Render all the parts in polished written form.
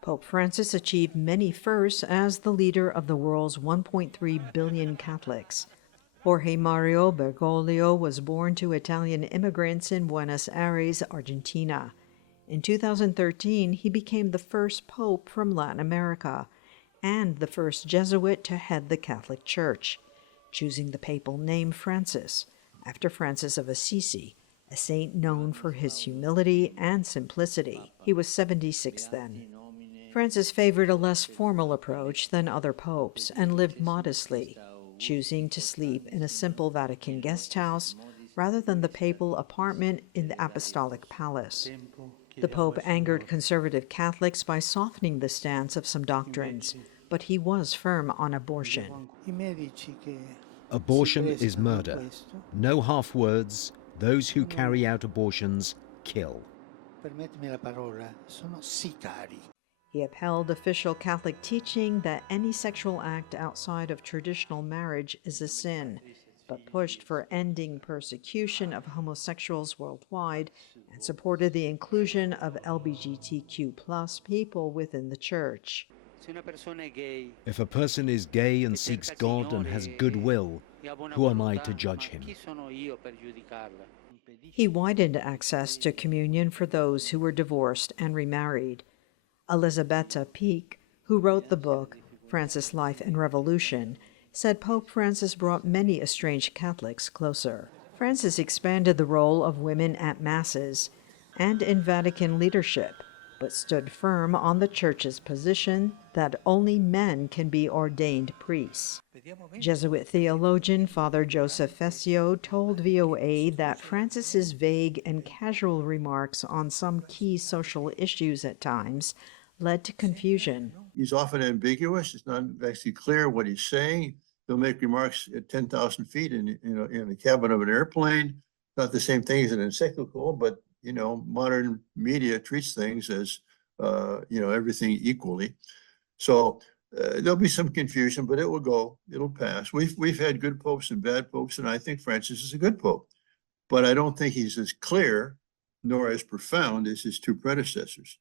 Pope Francis achieved many firsts as the leader of the world's 1.3 billion Catholics. Jorge Mario Bergoglio was born to Italian immigrants in Buenos Aires, Argentina. In 2013, he became the first pope from Latin America and the first Jesuit to head the Catholic Church, choosing the papal name Francis, after Francis of Assisi, a saint known for his humility and simplicity. He was 76 then. Francis favored a less formal approach than other popes and lived modestly, choosing to sleep in a simple Vatican guest house rather than the papal apartment in the Apostolic Palace. The Pope angered conservative Catholics by softening the stance of some doctrines, but he was firm on abortion. Abortion is murder. No half words. Those who carry out abortions kill. He upheld official Catholic teaching that any sexual act outside of traditional marriage is a sin, but pushed for ending persecution of homosexuals worldwide and supported the inclusion of LGBTQ+ people within the Church. If a person is gay and seeks God and has goodwill, who am I to judge him? He widened access to communion for those who were divorced and remarried. Elisabetta Peake, who wrote the book Francis' Life and Revolution, said Pope Francis brought many estranged Catholics closer. Francis expanded the role of women at Masses and in Vatican leadership, but stood firm on the Church's position that only men can be ordained priests. Jesuit theologian Father Joseph Fessio told VOA that Francis's vague and casual remarks on some key social issues at times led to confusion. He's often ambiguous. It's not actually clear what he's saying. He'll make remarks at 10,000 feet in the cabin of an airplane. Not the same thing as an encyclical, but modern media treats things as everything equally. So there'll be some confusion, but it will go. It'll pass. We've had good popes and bad popes, and I think Francis is a good pope, but I don't think he's as clear nor as profound as his two predecessors.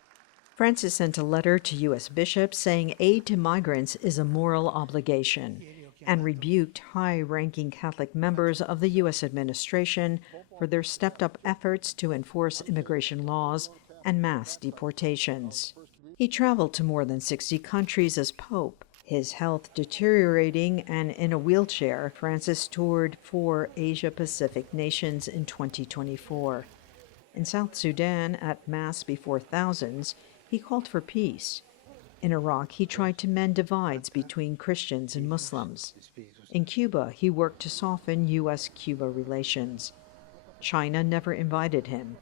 Francis sent a letter to U.S. bishops saying aid to migrants is a moral obligation and rebuked high-ranking Catholic members of the U.S. administration for their stepped-up efforts to enforce immigration laws and mass deportations. He traveled to more than 60 countries as Pope. His health deteriorating and in a wheelchair, Francis toured 4 Asia-Pacific nations in 2024. In South Sudan, at Mass before thousands, he called for peace. In Iraq, he tried to mend divides between Christians and Muslims. In Cuba, he worked to soften U.S.-Cuba relations. China never invited him,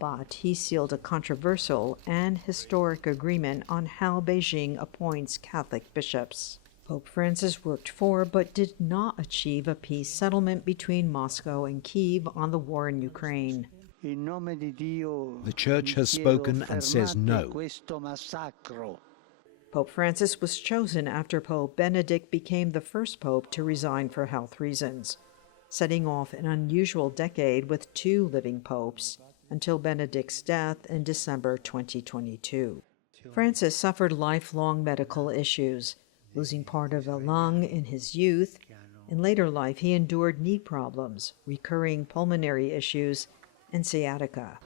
but he sealed a controversial and historic agreement on how Beijing appoints Catholic bishops. Pope Francis worked for but did not achieve a peace settlement between Moscow and Kyiv on the war in Ukraine. The Church has spoken and says no. Pope Francis was chosen after Pope Benedict became the first pope to resign for health reasons, setting off an unusual decade with 2 living popes until Benedict's death in December 2022. Francis suffered lifelong medical issues, losing part of a lung in his youth. In later life, he endured knee problems, recurring pulmonary issues, and sciatica.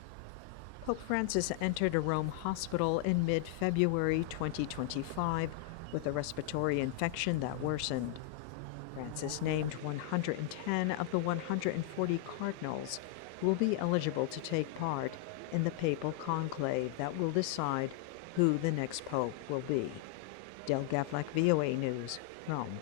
Pope Francis entered a Rome hospital in mid-February 2025 with a respiratory infection that worsened. Francis named 110 of the 140 cardinals who will be eligible to take part in the papal conclave that will decide who the next pope will be. Del Gavlak, VOA News, Rome.